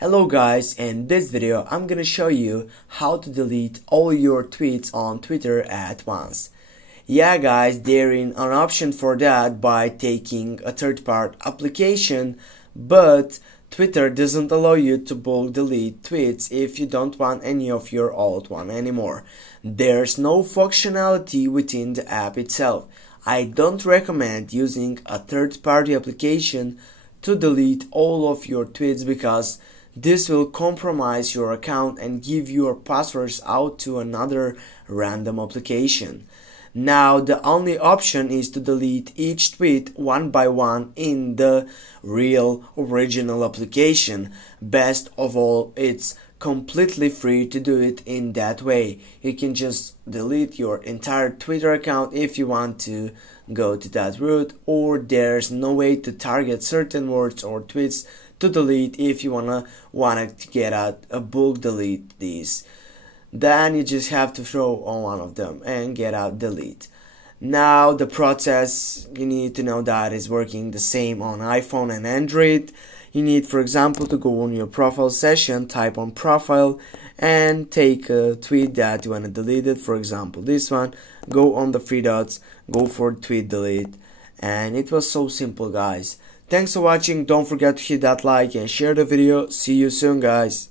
Hello guys, in this video I'm gonna show you how to delete all your tweets on Twitter at once. Yeah guys, there is an option for that by taking a third-party application, but Twitter doesn't allow you to bulk delete tweets if you don't want any of your old one anymore. There's no functionality within the app itself. I don't recommend using a third-party application to delete all of your tweets because this will compromise your account and give your passwords out to another random application. Now the only option is to delete each tweet one by one in the real original application. Best of all, it's completely free to do it in that way. You can just delete your entire Twitter account if you want to go to that route, or there's no way to target certain words or tweets to delete if you wanna to get a bulk delete these. Then you just have to throw on one of them and get out delete. Now the process, you need to know that is working the same on iPhone and Android. You need, for example, to go on your profile session, type on profile and take a tweet that you want to delete it. For example, this one, go on the three dots, go for tweet delete, and it was so simple guys. Thanks for watching. Don't forget to hit that like and share the video. See you soon guys.